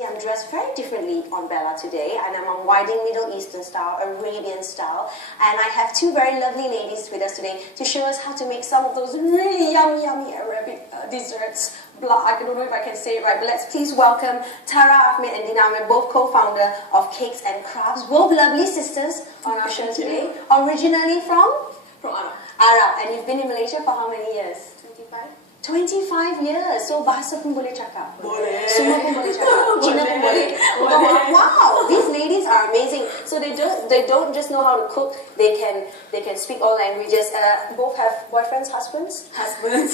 I'm dressed very differently on Bella today, and I'm on Whiting Middle Eastern style, Arabian style, and I have two very lovely ladies with us today to show us how to make some of those really yummy Arabic desserts. I don't know if I can say it right, but let's please welcome Tara, Ahmed and Dina Ahmed, both co-founder of Cakes and Crafts, both lovely sisters on our show today, originally from Arab, and you've been in Malaysia for how many years? 25 years. So bahasa pun boleh cakap. Boleh. Semua pun boleh cakap. Cina pun boleh. Wow, these ladies are amazing. So they don't just know how to cook. They can speak all languages. Both have boyfriends, husbands. Husbands,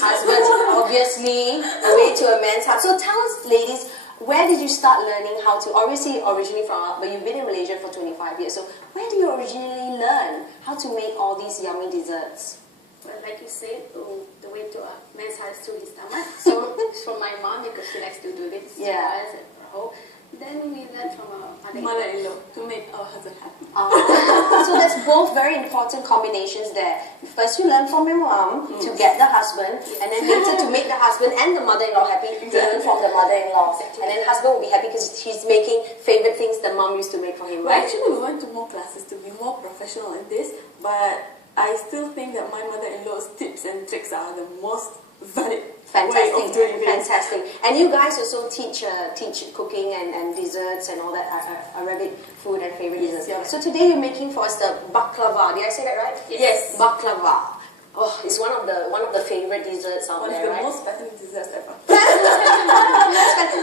obviously, the way to a man's heart. So tell us, ladies, where did you start learning how to? Obviously, originally from, but you've been in Malaysia for 25 years. So where do you originally learn how to make all these yummy desserts? Well, like you said, the way to a man's heart is through his stomach. So from my mom, because she likes to do this. Yeah. Then we learned from our mother-in-law to make our husband happy. So that's both very important combinations there. First you learn from your mom to get the husband, and then later to make the husband and the mother-in-law happy, learn from the mother-in-law. And then husband will be happy because he's making favorite things the mom used to make for him, right? Well, actually, we went to more classes to be more professional in this, but I still think that my mother-in-law's tips and tricks are the most valid way of doing this. Fantastic. And you guys also teach cooking and desserts and all that Arabic food and favorite desserts. Yeah. So today you're making for us the Baqlawa. Did I say that right? Yes. Baqlawa. Oh, it's one of the favorite desserts out there, right? One of the most fattening desserts ever.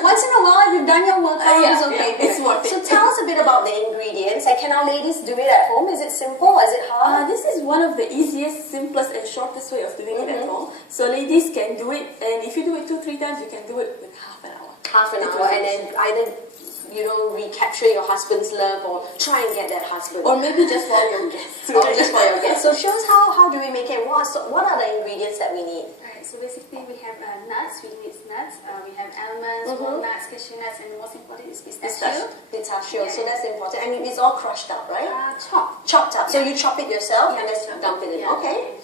Once in a while, if you've done your workout, it's okay. It's worth it. So tell us a bit about the ingredients. Like, can our ladies do it at home? Is it simple? Is it hard? This is one of the easiest, simplest and shortest way of doing it at home. So ladies can do it, and if you do it 2-3 times, you can do it in half an hour. Half an hour, and then either recapture your husband's love or try and get that husband. Or maybe just for your guests. Or just for your guests. So show us how do we make it? What are the ingredients that we need? Alright, so basically we have nuts, we mix nuts, we have almonds, walnuts, cashew nuts, and the most important is pistachio. Pistachio, so that's important. And it's all crushed up, right? Chopped up. So you chop it yourself and then dump it in. Okay.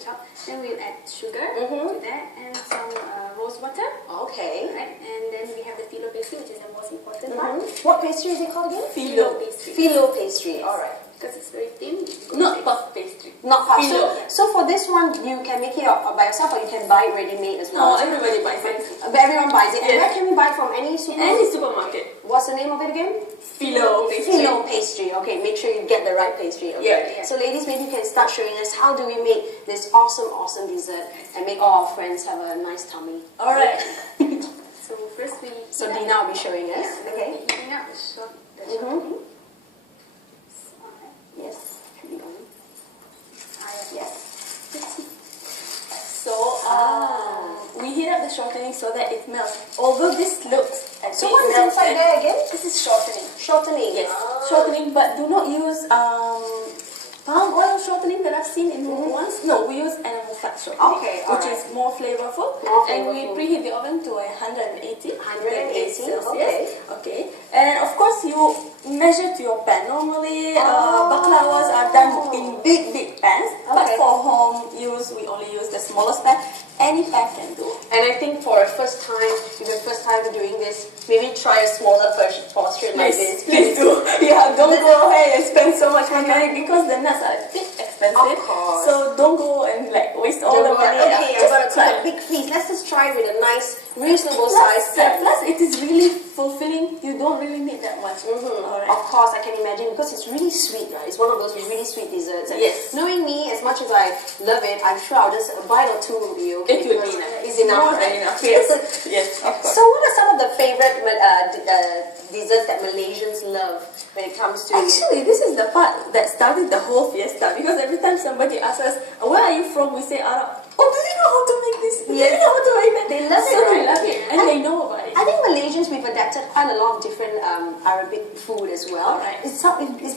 Then we'll add sugar to that and some rose water. Okay. Right, and then we have the phyllo pastry, which is the most important part. What pastry is it called again? Phyllo pastry. Phyllo pastry, alright. Because it's very thin. Not puff pastry. Not puff. So for this one, you can make it by yourself or you can buy it ready-made as well? No, everybody buys it. But everyone buys it. And where can we buy it from? Any supermarket? Any supermarket. What's the name of it again? Phyllo pastry. Phyllo pastry. Okay, make sure you get the right pastry. Okay. Yeah. So ladies, maybe you can start showing us how do we make this awesome dessert and make all our friends have a nice tummy. Alright. So first we... So Dina will be showing us. Yeah, Okay. Heating up the shortening. Yes. Yes. So we heat up the shortening so that it melts. Although this looks a So bit what is melted, inside there again? this is shortening. Shortening. Yes, shortening, but do not use palm oil shortening that I've seen in ones. No, we use animal fat shortening, Okay, which is more flavorful. And we preheat the oven to 180. 180. Celsius. Okay. And of course, you measure to your pan. Normally, baklawas are done in big pans, but for home use, we only use the smallest pan. Any pan can do. And I think for a first time doing this, maybe try a smaller portion like this. Please do. Yeah, don't go ahead and spend so much money because the nuts are a bit expensive. Of course. So don't go and waste all the money. Okay, I'm gonna cook a big feast. Let's just try with a nice, reasonable size pan. Plus, it is really fulfilling. You don't really need that much. Alright. Of course, I can imagine because it's really sweet, right? It's one of those really sweet desserts. And yes. Knowing me, as much as I love it, I'm sure I'll just a bite or two will be okay. It will be enough. It's enough. More than enough. Yes. Yes. Of course. So, what are some of the favorite desserts that Malaysians love when it comes to? Actually, this is the part that started the whole fiesta because every time somebody asks us, "Where are you from?" we say Arab. Oh, do you know how to make this? Do you know how to make that? They love it, so right? They love it, and they know about it. I think Malaysians, we've adapted quite a lot of different Arabic food as well. Right. Is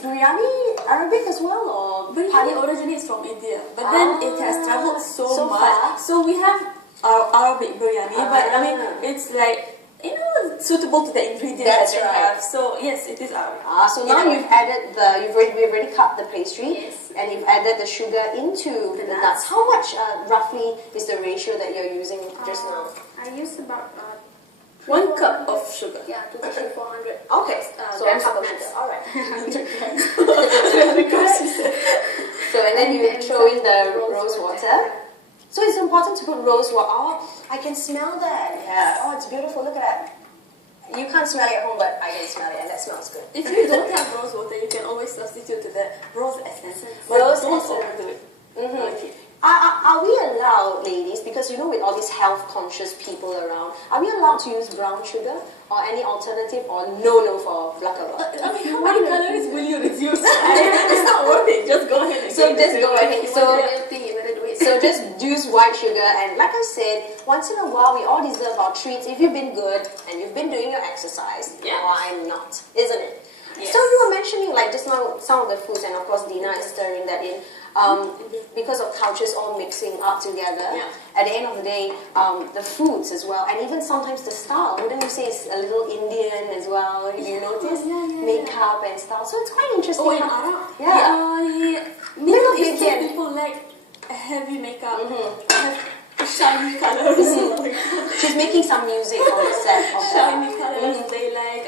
biryani Arabic as well, or Biryani originates from India, but then it has traveled so much. far. So we have our Arabic biryani, but I mean, it's like, suitable to the ingredients That's that they right. have. So yes, it is Arabic. So now you've added we've already cut the pastry, Yes. and you've added the sugar into the nuts. How much roughly is the ratio that you're using just now? I use about 1 cup of sugar. Yeah, 2,400. So a grams cup of of nuts. sugar. All right. Because you said. So and then you And throw in some the rose water. So it's important to put rose water. Oh, I can smell that. Yeah. Oh, it's beautiful. Look at that. You can't smell it at home, but I can smell it, and that smells good. If you don't have rose water, you can always substitute to the rose essence. Rose Don't essence. overdo it. Okay. Are we allowed, ladies, because you know with all these health conscious people around, are we allowed to use brown sugar or any alternative or no for Baqlawa? I mean, how many calories will you reduce? It's not worth it. Just go ahead and So just go ahead. If you So want the real thing, you better do it. So just use white sugar, and like I said, once in a while we all deserve our treats. If you've been good and you've been doing your exercise, Yeah. why not? Isn't it? Yes. So you were mentioning like just now some of the foods, and of course Dina is stirring that in. Because of cultures all mixing up together, Yeah. at the end of the day, the foods as well, and even sometimes the style. Wouldn't you say it's a little Indian as well? You notice makeup and style. So it's quite interesting. Oh, in how- Arab? Yeah. Middle bit, Eastern yeah. people like heavy makeup, have shiny colors. She's making some music on the set of Shiny colors. They like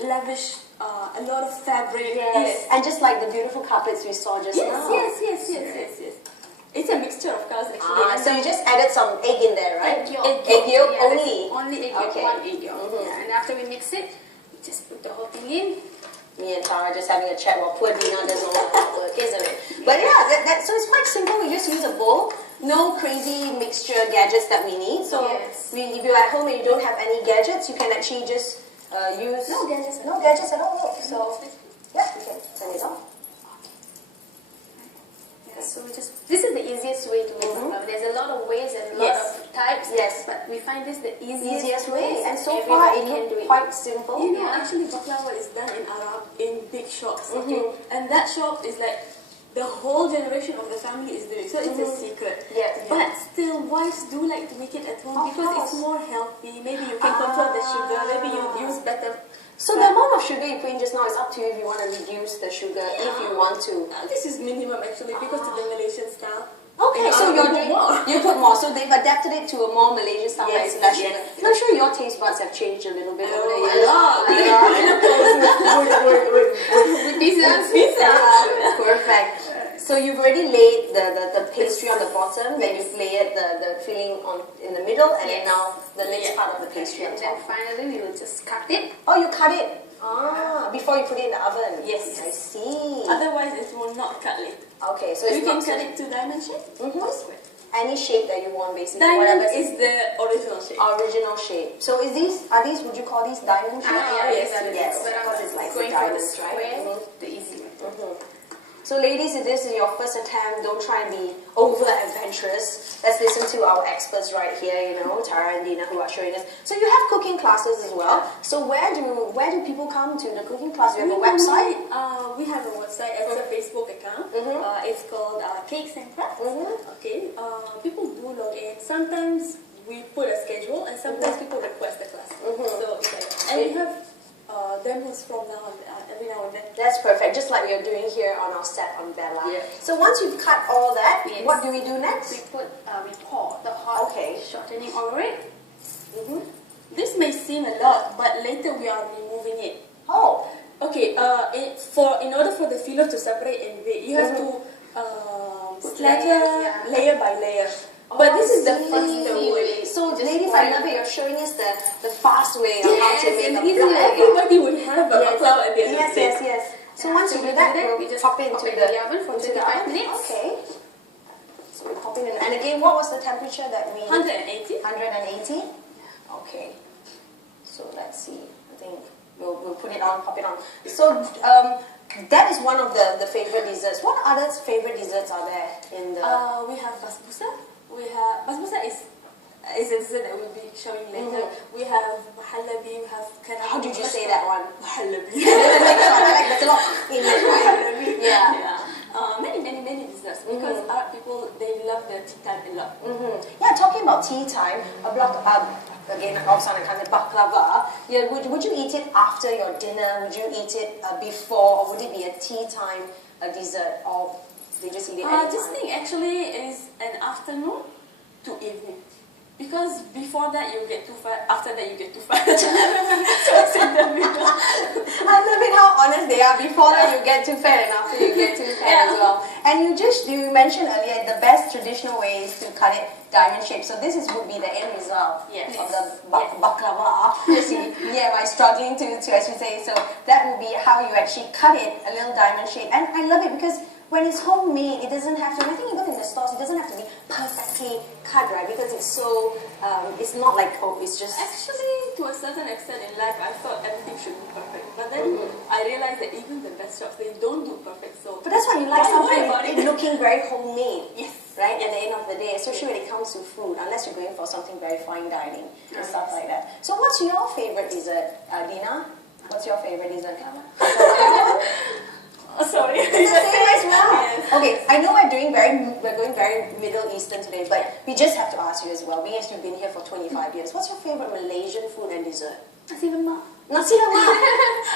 lavish a lot of fabric. Yes. And just like the beautiful carpets we saw just now. Yes. It's a mixture of colors actually. Ah, so you just added some egg in there, right? Egg yolk. Egg yolk Yeah, that's only. Only egg yolk. Okay. One egg yolk. Yeah, and after we mix it, we just put the whole thing in. Me and Tara just having a chat while poor Dina does all the hard work, isn't it? But yeah, so it's quite simple. We just use a bowl. No crazy mixture gadgets that we need. So Yes. if you're at home and you don't have any gadgets, you can actually just use... No gadgets. No gadgets at all. Look. So, yeah, you can turn it on. Yeah, so we just, this is the easiest way to make baklava. There's a lot of ways and a lot Yes. of types. Yes. But we find this the Easiest way. And so Everybody far, it can do looks it. quite simple. You know, Yeah. actually baklava is done in Arab in big shops, okay? And that shop is like the whole generation of the family is doing, so it's a secret. Yeah. But still, wives do like to make it at home Of because it's course. more healthy. Maybe you can control the sugar. Maybe you use better. So the amount of sugar you put in just now is up to you if you want to reduce the sugar, if you want to. This is minimum actually because of the Malaysian style. Okay, In so Arab, you're you put more. you put more. So they've adapted it to a more Malaysian style where Yes, it's less yes. sugar. And I'm sure your taste buds have changed a little bit over the A years. lot. With pizza. Perfect. So you've already laid the pastry on the bottom, then you've layered the filling on in the middle, and then Yes. now the next part of the pastry on And then top. finally we will just cut it. Oh, you cut it. Before you put it in the oven. Yes. I see. Otherwise, it will not cut it. Okay, so it's You can not cut it to diamond shape. Mhm. or square. any shape that you want, basically. Diamond whatever is the original shape. original shape. So are these, would you call these diamond shapes? yes, yes. But Because it's like going the for the diamonds, square, right? the easy way. So ladies, if this is your first attempt, don't try and be over adventurous. Let's listen to our experts right here, Tara and Dina, who are showing us. So you have cooking classes as well. So where do people come to the cooking class? Do you have a website? We have a website. It's a Facebook account. It's called Cakes and Crafts. Okay. People do log in. Sometimes we put a schedule, and sometimes people request a class. So it's like, and we have demos from every now and then. That's perfect, just like you're doing here on our set on Bella. Yeah. So once you've cut all that, Yes. what do we do We next? we pour the hot shortening over it. This may seem a lot, but later we are removing it. Oh, Okay. In order for the filler to separate and bake, you have to slather layer by layer. But this is the faster way. so Just ladies, pour I it. love it. You're showing us the fast way of how to Yes, make and a easy black. way. Everybody would have a baklava at the end of the day. Yes. So once you do that, we we'll just pop it into the oven for into the 25 oven. minutes. Okay. So we pop it in. And again, what was the temperature that we? 180. 180. Okay. So let's see. I think we'll put it on, pop it on. So that is one of the favorite desserts. What other favorite desserts are there in the? We have basbousa. Basbousa is a dessert that we'll be showing later. We have mahalabi. We have caramel. How did you say that one? Mahalabi. That's a lot in it, right? Mahalabi. Yeah. Many desserts because Arab people they love the tea time a lot. Yeah, talking about tea time, again, Roxana kind of baklava. Yeah, would you eat it after your dinner? Would you eat it before, or would it be a tea time dessert, or they just eat it anytime? This thing actually is an afternoon to evening. Because before that you get too fat, after that you get too fat. So it's in the middle. I Yeah, before that you get too fat and after you get too fat as well. And you mentioned earlier the best traditional way is to cut it diamond shape. So this would be the end result of the baklava. Obviously, yeah, by struggling to as you say. So that will be how you actually cut it, a little diamond shape. And I love it because when it's homemade, it doesn't have to, I think even in the stores, it doesn't have to be perfectly cut, right? Because it's so, it's not like, oh, it's just... Actually, to a certain extent in life, I thought everything should be perfect. But then I realized that even the best shops, they don't do perfect. So, but that's why you like something it looking very homemade. Yes. Right? At the end of the day, especially when it comes to food, unless you're going for something very fine dining and stuff like that. So what's your favorite dessert, Dina? What's your favorite dessert? Oh, sorry. It's the same as well. Yes. Okay, I know we're going very Middle Eastern today, but we just have to ask you as well, being as you've been here for 25 years, what's your favorite Malaysian food and dessert? Nasi lemak. Nasi lemak.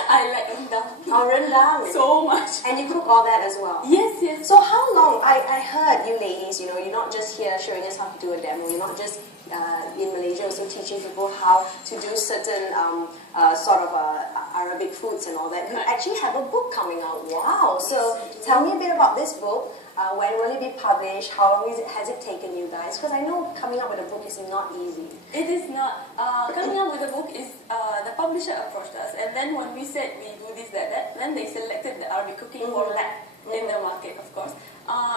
I like rendang. Oh, rendang. So much. And you cook all that as well? Yes, yes. So how long, I heard you ladies, you're not just here showing us how to do a demo, you're not just in Malaysia also teaching people how to do certain sort of Arabic foods and all that. You actually have a book coming out. Wow. So tell me a bit about this book. When will it be published? How long has it taken you guys? Because I know coming up with a book is not easy. It is not. Coming up with a book is the publisher approached us, and then when we said we do this, that, then they selected the Arabic cooking format in the market, of course.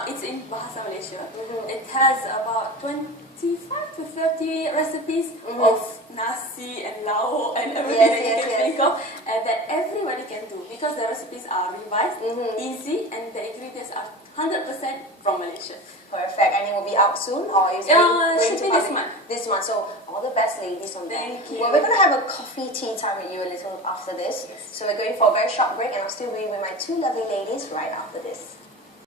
It's in Bahasa Malaysia. It has about 25 to 30 recipes of nasi and lauk and everything that you can think of, and that everybody can do because the recipes are revised, easy, and the ingredients are 100% from Malaysia. Perfect. And it will be out soon, or is it should be this month? This month. So all the best, ladies, on that. Thank you. Well, we're going to have a coffee tea time with you a little after this. So we're going for a very short break, and I'll still be with my two lovely ladies right after this.